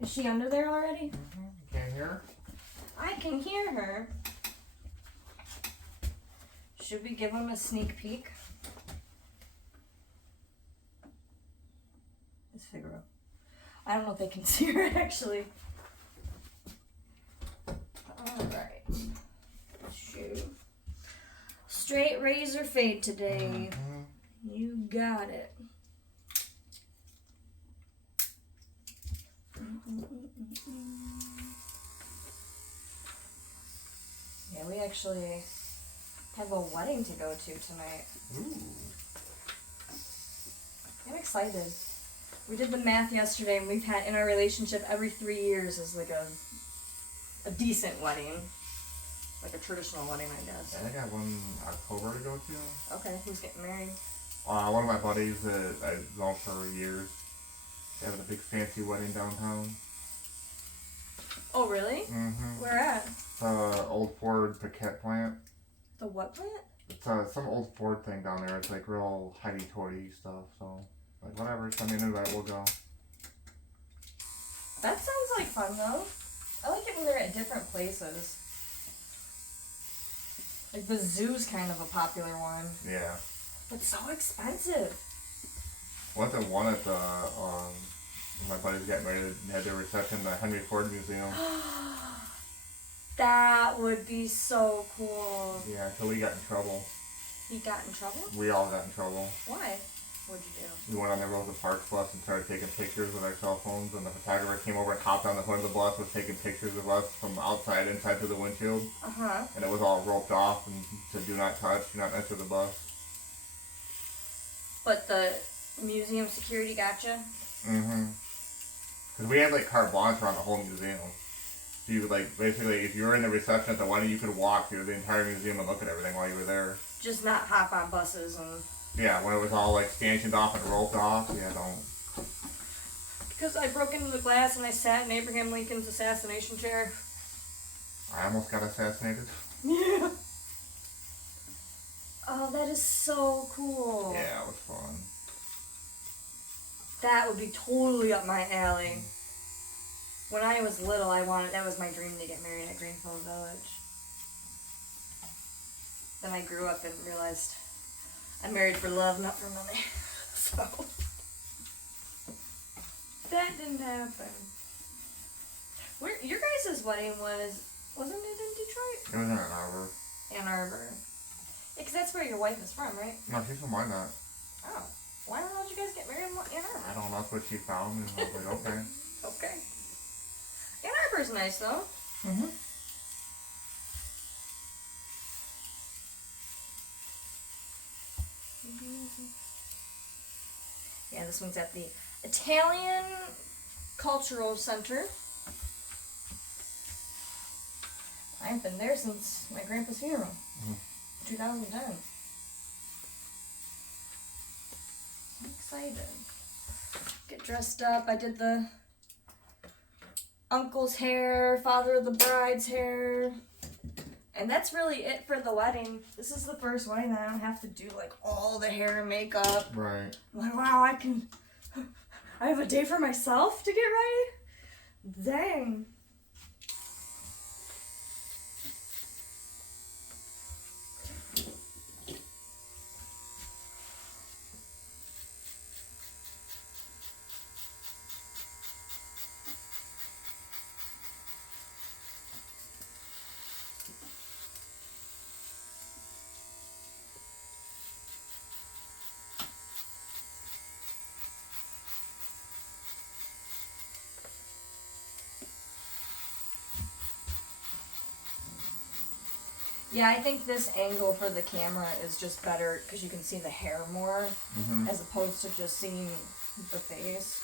Is she under there already? You can't hear her? I can hear her. Should we give them a sneak peek? Let's figure out. I don't know if they can see her actually. Alright. Shoot. Straight razor fade today. You got it. Yeah, we actually have a wedding to go to tonight. Ooh. I'm excited. We did the math yesterday, and we've had in our relationship every 3 years is like a decent wedding, like a traditional wedding, I guess. I think I have one in October to go to. Okay, who's getting married? One of my buddies that I've known for years, having a big fancy wedding downtown. Oh, really? Mm-hmm. Where at? Old Ford Paquette plant. The what plant? It's some old Ford thing down there. It's like real highty-toity stuff. So, like, whatever. Send me an invite. We'll go. That sounds like fun, though. I like it when they're at different places. Like the zoo's kind of a popular one. Yeah. But so expensive. Went to one at the when my buddies got married. Had their reception in the Henry Ford Museum. That would be so cool. Yeah, until we got in trouble. You got in trouble? We all got in trouble. Why? What'd you do? We went on the Rosa Parks bus and started taking pictures with our cell phones, and the photographer came over and hopped on the hood of the bus, was taking pictures of us from outside, inside through the windshield. Uh-huh. And it was all roped off and said, do not touch, do not enter the bus. But the museum security gotcha? Mm-hmm. Because we had, like, carte blanche around the whole museum. So you could, like, basically, if you were in the reception at the wedding, you could walk through the entire museum and look at everything while you were there. Just not hop on buses and... Yeah, when it was all, like, stanchioned off and roped off, yeah, don't... Because I broke into the glass and I sat in Abraham Lincoln's assassination chair. I almost got assassinated. Yeah. Oh, that is so cool. Yeah, it was fun. That would be totally up my alley. When I was little, that was my dream to get married at Greenfield Village. Then I grew up and realized I'm married for love, not for money. So, that didn't happen. Your guys' wedding wasn't it in Detroit? It was in Ann Arbor. Ann Arbor. Yeah, because that's where your wife is from, right? No, she's from Wynot. Oh. Why the hell did you guys get married in Ann Arbor? I don't know, that's what she found, and I was like, okay. Okay. Ann Arbor's nice, though. Mm-hmm. Yeah, this one's at the Italian Cultural Center. I haven't been there since my grandpa's funeral, 2010. I'm excited. Get dressed up. I did the uncle's hair, father of the bride's hair. And that's really it for the wedding. This is the first wedding that I don't have to do like all the hair and makeup. Right. I'm like, wow, I have a day for myself to get ready? Dang. Yeah, I think this angle for the camera is just better because you can see the hair more as opposed to just seeing the face.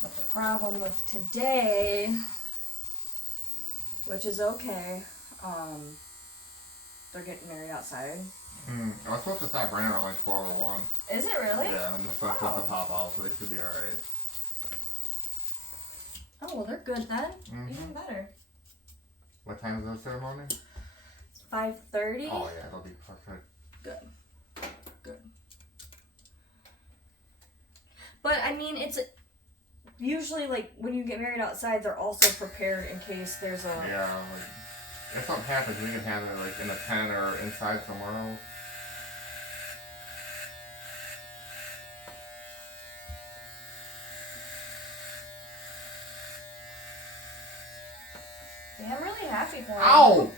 But the problem with today, which is okay, they're getting married outside. I was supposed to stop raining around like 12 or 1. Is it really? Yeah, and the sun's supposed to pop out, so they should be alright. Oh, Oh, well, they're good then. Mm-hmm. Even better. What time is the ceremony? 5:30. Oh yeah, that'll be perfect. Good. But I mean, it's usually like when you get married outside, they're also prepared in case there's a. Yeah, like, if something happens, we can have it like in a tent or inside somewhere else. Yeah, I'm really happy for him. Ow!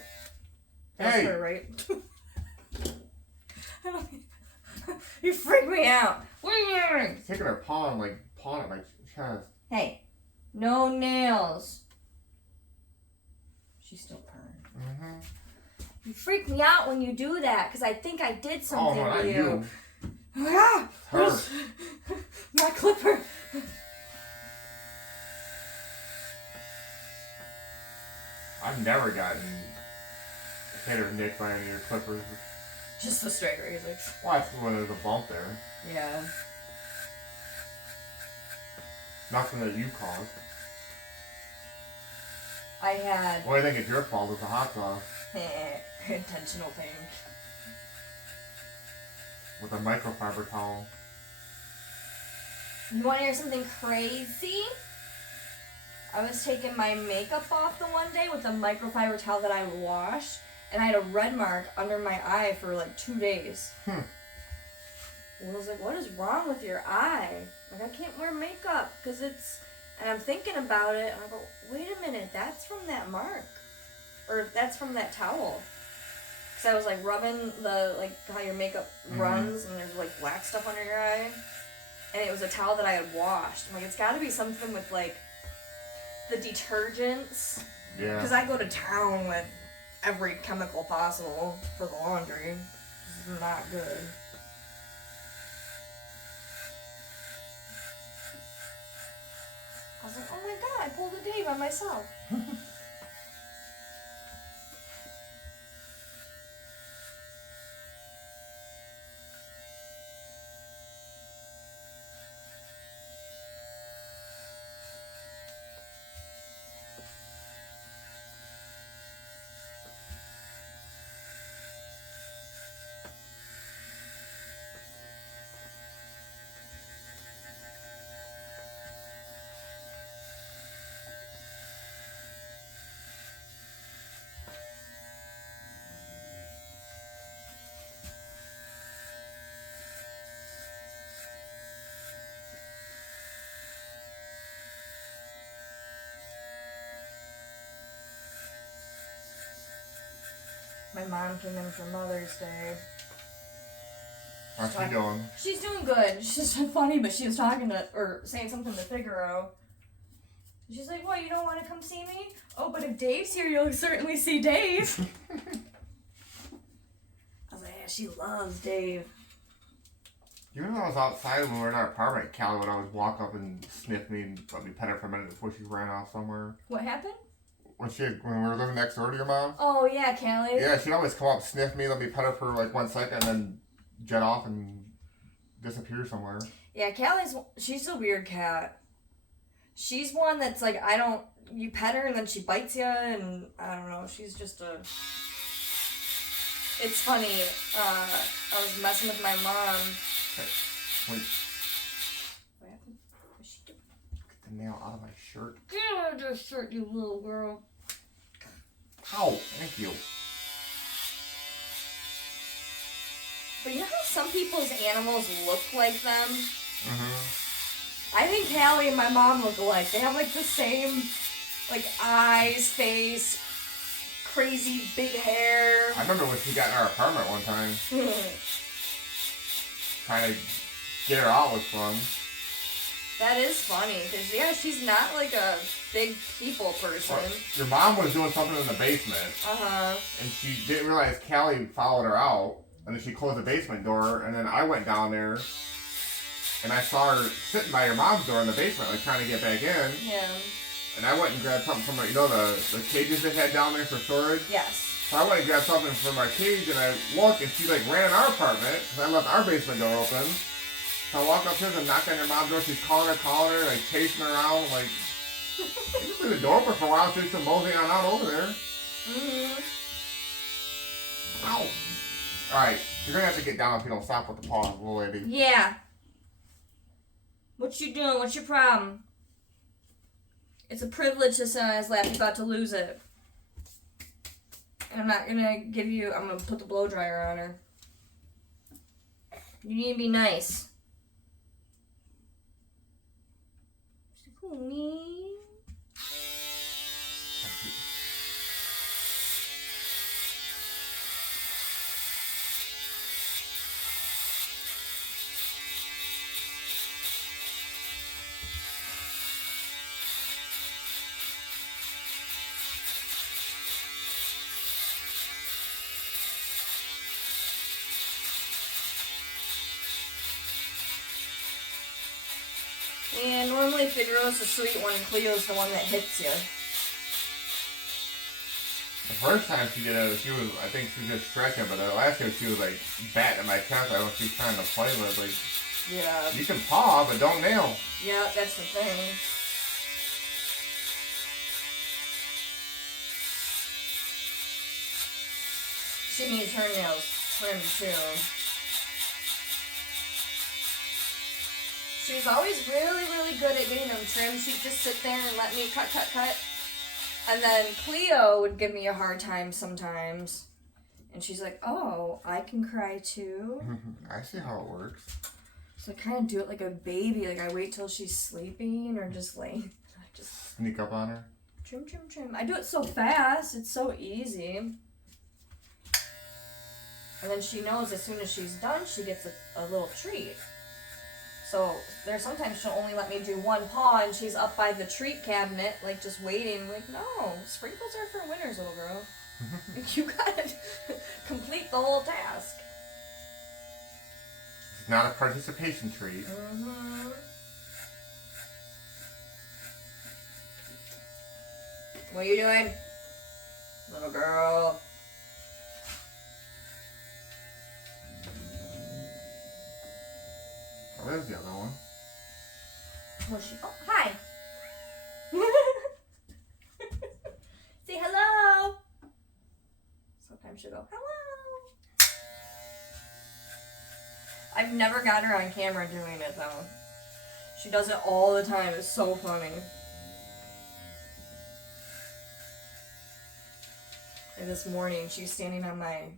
That's Hey! her, right? You freak me out. What are you doing? She's taking her paw and like pawing at my chest. Hey, no nails. She's still purring. Mm-hmm. You freak me out when you do that because I think I did something Oh, no, not to you. Ah, Her. my clipper. I've never gotten hit or nicked by any of your clippers. Just the straight razors. Well, that's when there's a bump there. Yeah. Nothing that you caused. I had Well, I think it's your fault. It's a hot sauce intentional pain. with a microfiber towel. You want to hear something crazy? I was taking my makeup off the one day with a microfiber towel that I washed, and I had a red mark under my eye for like 2 days. And I was like, what is wrong with your eye? Like, I can't wear makeup because it's... And I'm thinking about it, and I go, wait a minute, that's from that mark. Or that's from that towel. Because I was like rubbing the, like, how your makeup runs, and there's like black stuff under your eye. And it was a towel that I had washed. I'm like, it's got to be something with like the detergents. Yeah. Because I go to town with every chemical possible for the laundry. This is not good. I was like, oh my god, I pulled a day by myself. My mom came in for Mother's Day. How's she doing? She's doing good. She's funny, but she was talking to, or saying something to Figaro. She's like, what, you don't want to come see me? Oh, but if Dave's here, you'll certainly see Dave. I was like, yeah, she loves Dave. You know, I was outside when we were in our apartment, Callie would always walk up and sniff me and let me pet her for a minute before she ran off somewhere. What happened? When we were living next door to your mom? Oh, yeah, Callie. Yeah, she'd always come up, sniff me, let me pet her for like 1 second, and then jet off and disappear somewhere. Yeah, she's a weird cat. She's one that's like, you pet her and then she bites you, and I don't know, she's just a... It's funny, I was messing with my mom. Okay, wait, What happened? What's she doing? get the nail out of my shirt. Get out of this shirt, you little girl. Ow, thank you. But you know how some people's animals look like them? Mm-hmm. I think Callie and my mom look alike. They have like the same, like, eyes, face, crazy big hair. I remember when she got in our apartment one time. Trying to get her out was fun. That is funny, because, yeah, she's not like a big people person. Well, your mom was doing something in the basement. Uh-huh. And she didn't realize Callie followed her out. And then she closed the basement door. And then I went down there. And I saw her sitting by your mom's door in the basement, like trying to get back in. Yeah. And I went and grabbed something from her, you know, the cages they had down there for storage? Yes. So I went and grabbed something from our cage, and I looked, and she, like, ran in our apartment, because I left our basement door open. So I walked upstairs and knocked on your mom's door. She's calling her, like, chasing her around, like, You just leave the door open for a while so you can mosey on out over there. Ow. Alright, you're gonna have to get down if you don't stop with the paw, little lady. Yeah. What you doing? What's your problem? It's a privilege to sit on his lap. You're about to lose it. And I'm not gonna give you. I'm gonna put the blow dryer on her. You need to be nice. Yeah, normally Figaro's the sweet one and Cleo's the one that hits you. The first time she did it, I think she was just stretching, but the last time she was like batting at my chest. I don't know if she's trying to play with like. Yeah. You can paw, but don't nail. Yeah, that's the thing. She needs her nails trimmed too. She's always really, really good at getting them trimmed. She'd just sit there and let me cut. And then Cleo would give me a hard time sometimes. And she's like, oh, I can cry too. I see how it works. So I kind of do it like a baby. Like I wait till she's sleeping or just I just sneak up on her. Trim. I do it so fast. It's so easy. And then she knows as soon as she's done, she gets a little treat. So there's sometimes she'll only let me do one paw and she's up by the treat cabinet, like just waiting. Like, no, sprinkles are for winners, little girl. You gotta complete the whole task. It's not a participation treat. Mm-hmm. What are you doing, little girl? Oh, there's the other one. Where's she? Oh, hi. Say hello. Sometimes she'll go, hello. I've never got her on camera doing it, though. She does it all the time. It's so funny. And this morning, she's standing on my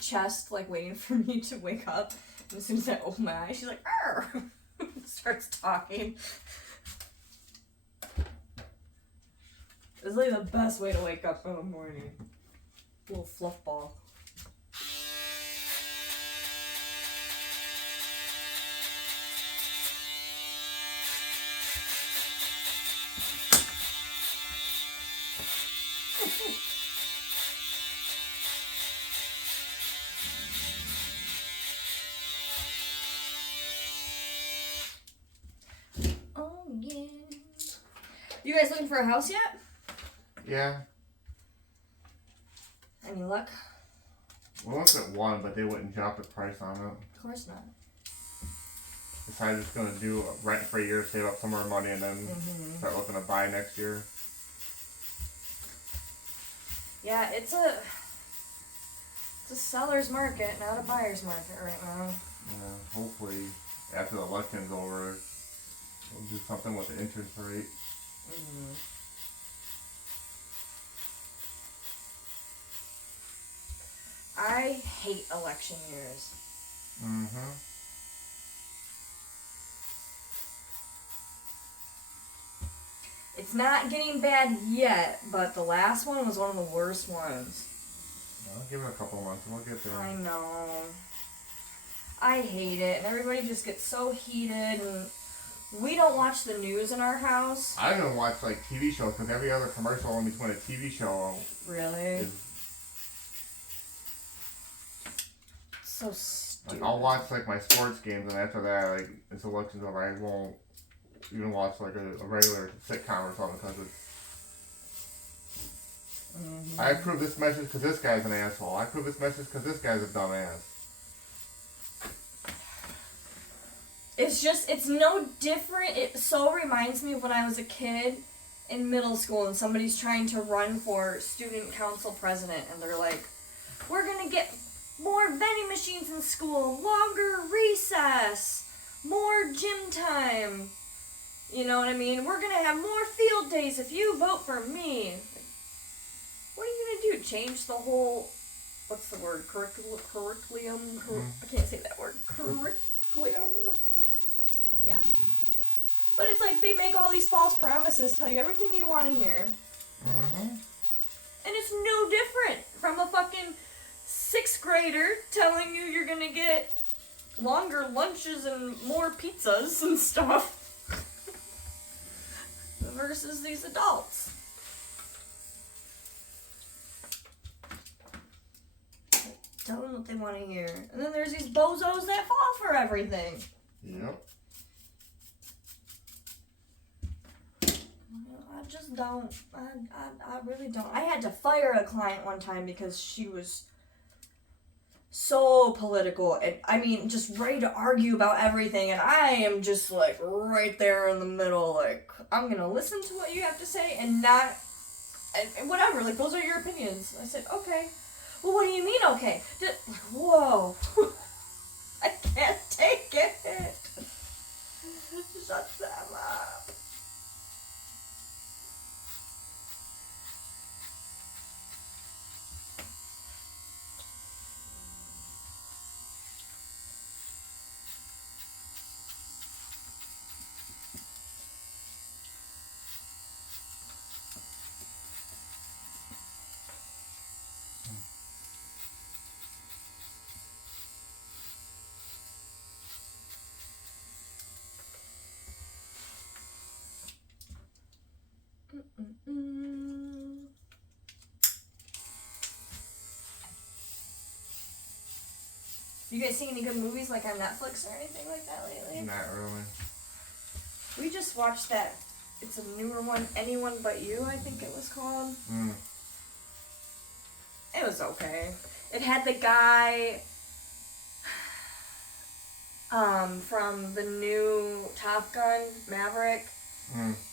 chest, like, waiting for me to wake up. And as soon as I open my eyes, she's like, arr! Starts talking. It's like the best way to wake up in the morning. Little fluff ball. Oh yeah. You guys looking for a house yet? Yeah. Any luck? We looked at one, but they wouldn't drop the price on it. Of course not. Decided just going to do a rent for a year, save up some more money, and then start looking to buy next year. Yeah, it's a seller's market, not a buyer's market right now. Yeah, hopefully after the election's over, we'll do something with the interest rate. Mm-hmm. I hate election years. Mm-hmm. It's not getting bad yet, but the last one was one of the worst ones. I'll give it a couple months and we'll get there. I know. I hate it, and everybody just gets so heated, and we don't watch the news in our house. I don't watch like TV shows because every other commercial in between a TV show Really? is So stupid. like I'll watch like my sports games and after that like it's elections over I won't even watch like a regular sitcom or something because it's I approve this message because this guy's an asshole. I approve this message because this guy's a dumbass. It's no different. It so reminds me of when I was a kid in middle school and somebody's trying to run for student council president and they're like, we're gonna get more vending machines in school, longer recess, more gym time. You know what I mean? We're gonna have more field days if you vote for me. Like, what are you gonna do? Change the whole, what's the word? Curriculum? I can't say that word. Curriculum? Yeah. But it's like they make all these false promises, tell you everything you want to hear. Mm-hmm. And it's no different from a fucking 6th grader telling you you're gonna get longer lunches and more pizzas and stuff versus these adults. Tell them what they want to hear. And then there's these bozos that fall for everything. Yep. I just don't. I really don't. I had to fire a client one time because she was so political and I mean just ready to argue about everything, and I am just like right there in the middle, like I'm gonna listen to what you have to say and not and whatever, like those are your opinions. I said, okay. Well, what do you mean okay? Whoa. I can't take it. Shut them up. You guys see any good movies like on Netflix or anything like that lately? Not really. We just watched that. It's a newer one, Anyone But You, I think it was called. It was okay. It had the guy from the new Top Gun, Maverick.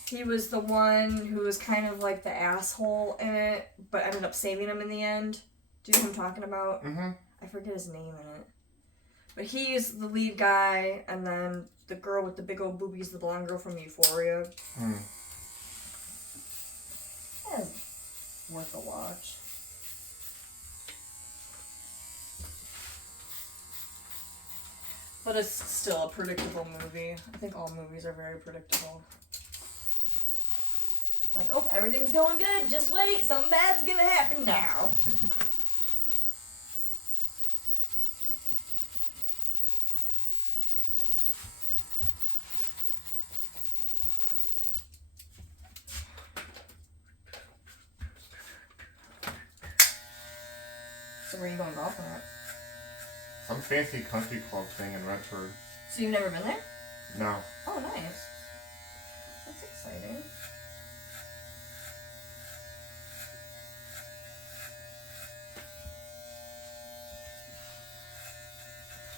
He was the one who was kind of like the asshole in it, but ended up saving him in the end. Do you know who I'm talking about? Mm-hmm. I forget his name in it. But he's the lead guy, and then the girl with the big old boobies, the blonde girl from Euphoria. It's worth a watch. But it's still a predictable movie. I think all movies are very predictable. Like, oh, everything's going good. Just wait. Something bad's gonna happen now. So where are you going golfing at? Some fancy country club thing in Redford. So you've never been there? No. Oh, nice. That's exciting.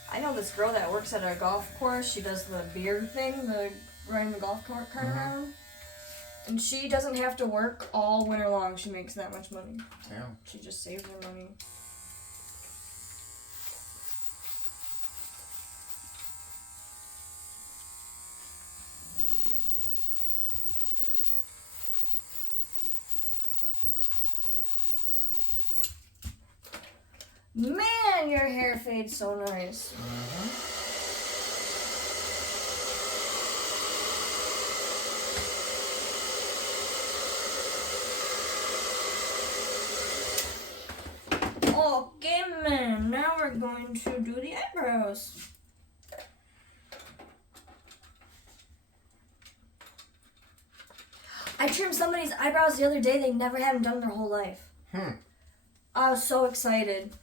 I know this girl that works at a golf course. She does the beer thing, the riding the golf cart around. And she doesn't have to work all winter long. She makes that much money. Damn. She just saves her money. Man, your hair fades so nice. Okay, man. Now we're going to do the eyebrows. I trimmed somebody's eyebrows the other day. They never had them done their whole life. I was so excited.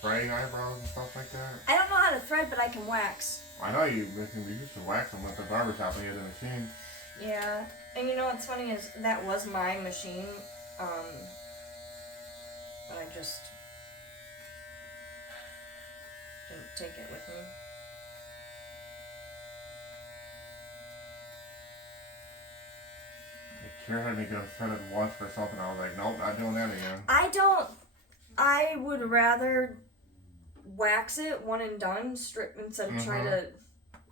threading eyebrows and stuff like that? I don't know how to thread, but I can wax. I know you used to wax them with the barbershop when you had the machine. Yeah, and you know what's funny is that was my machine, but I just didn't take it with me. Kira had me go threaded once for something. I was like, nope, not doing that again. I would rather wax it one and done, strip, instead of try to,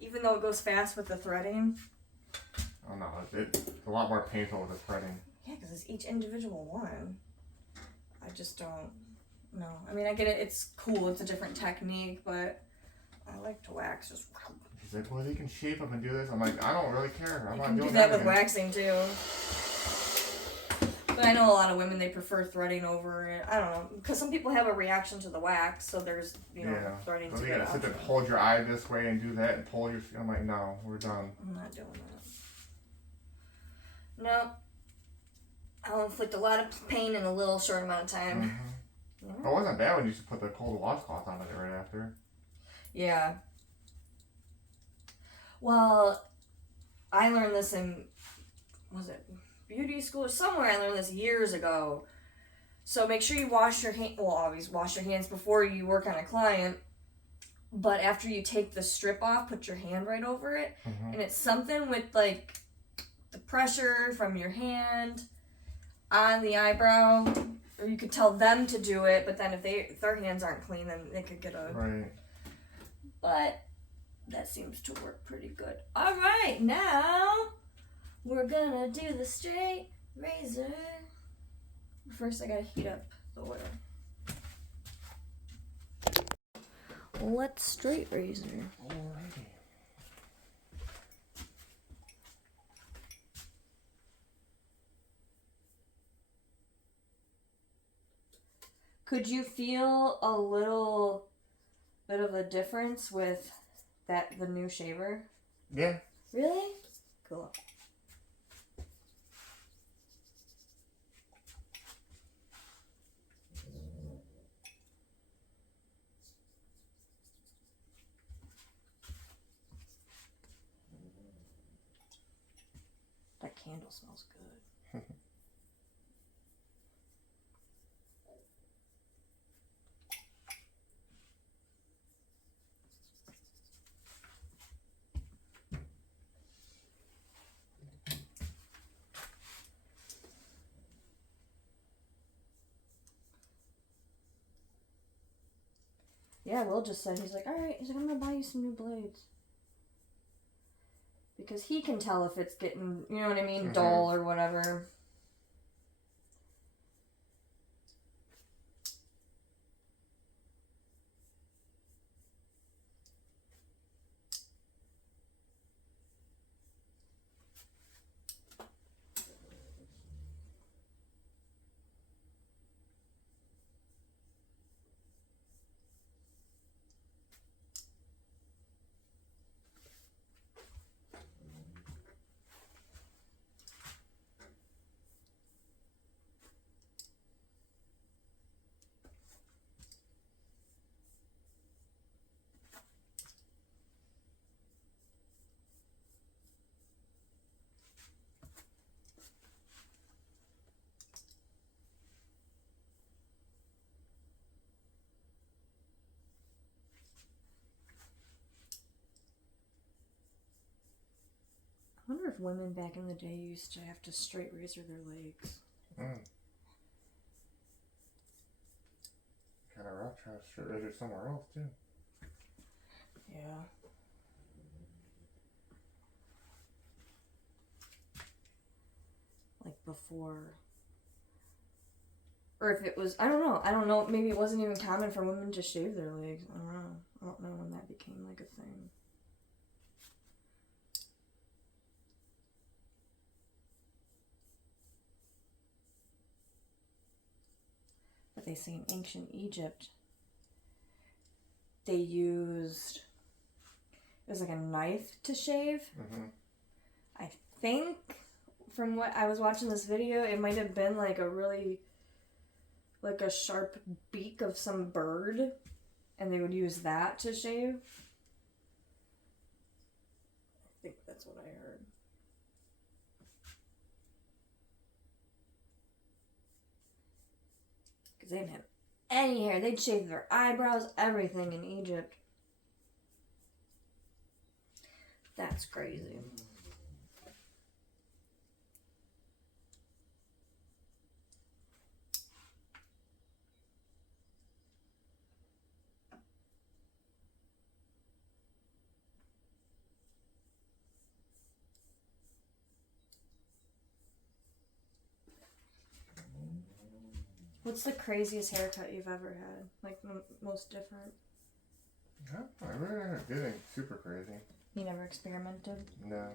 even though it goes fast with the threading. Oh no, it's a lot more painful with the threading. Yeah, because it's each individual one. I just don't know. I mean, I get it. It's cool. It's a different technique, but I like to wax. Just. She's like, well, you can shape them and do this. I'm like, I don't really care. I'm you not can doing do that that with waxing too. But I know a lot of women, they prefer threading over it. I don't know, because some people have a reaction to the wax, so there's, threading so you gotta sit there and hold your eye this way and do that and pull your. I'm like, no, we're done. I'm not doing that. No. I'll inflict a lot of pain in a little short amount of time. It wasn't bad when you just put the cold washcloth on it right after. Yeah. Well, I learned this in, was it beauty school or somewhere? I learned this years ago. So make sure you wash your hands. Well, always wash your hands before you work on a client. But after you take the strip off, put your hand right over it. And it's something with like the pressure from your hand on the eyebrow. Or you could tell them to do it, but then if their hands aren't clean, then they could get a... Right. But that seems to work pretty good. All right, now we're gonna do the straight razor. First, I gotta heat up the oil. Let's straight razor. Alrighty. Could you feel a little bit of a difference with the new shaver? Yeah. Really? Cool. That candle smells good. Yeah, Will just said, he's like, alright, he's like, I'm gonna buy you some new blades. Because he can tell if it's getting, you know what I mean, dull or whatever. I wonder if women back in the day used to have to straight razor their legs. Kind of rough trying to straight razor somewhere else too. Yeah. Like before. Or if it was, I don't know, maybe it wasn't even common for women to shave their legs. I don't know when that became like a thing. But they say in ancient Egypt, they used, it was like a knife to shave. I think from what I was watching this video, it might have been like a really like a sharp beak of some bird, and they would use that to shave. I think that's what I heard. Because they didn't have any hair. They'd shave their eyebrows, everything in Egypt. That's crazy. What's the craziest haircut you've ever had? Like, most different? No, I really never did anything super crazy. You never experimented? No.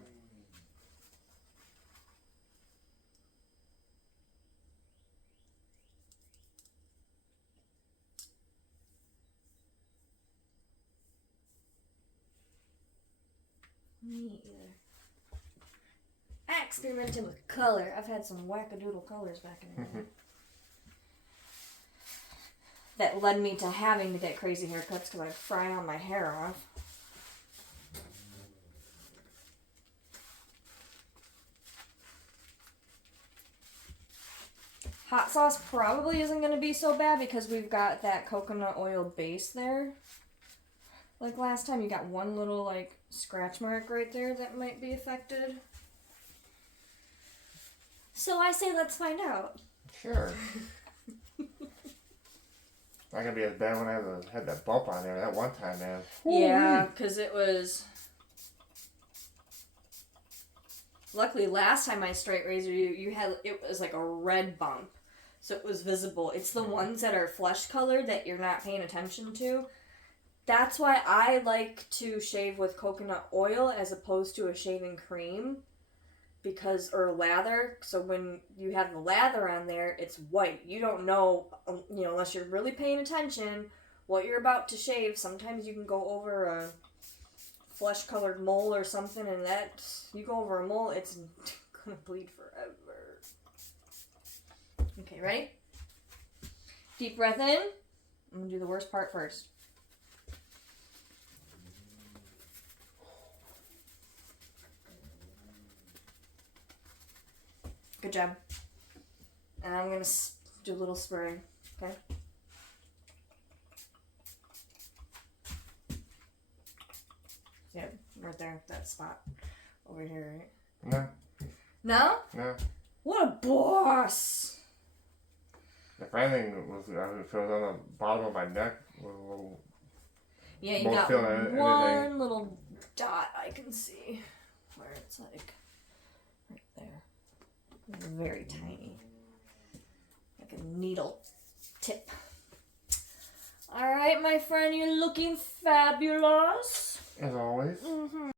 Me either. I experimented with color. I've had some wackadoodle colors back in the day. That led me to having to get crazy haircuts because I'd fry all my hair off. Hot sauce probably isn't going to be so bad because we've got that coconut oil base there. Like last time, you got one little like scratch mark right there that might be affected. So I say let's find out. Sure. Not gonna be as bad when I had that bump on there that one time, man. Yeah, because it was. Luckily, last time I straight razor you had it was like a red bump, so it was visible. It's the ones that are flesh colored that you're not paying attention to. That's why I like to shave with coconut oil as opposed to a shaving cream, or lather. So when you have the lather on there, it's white. You don't know, unless you're really paying attention, what you're about to shave. Sometimes you can go over a flesh-colored mole or something, and you go over a mole, it's gonna bleed forever. Okay, ready? Deep breath in. I'm gonna do the worst part first. Good job. And I'm gonna do a little spray, okay? Yeah, right there, that spot over here, right? No. No? No. What a boss! If anything, if it was on the bottom of my neck with a little. Yeah, you got one little dot I can see where it's like right there. It's very tiny. Like a needle tip. Alright, my friend, you're looking fabulous. As always. Mm-hmm.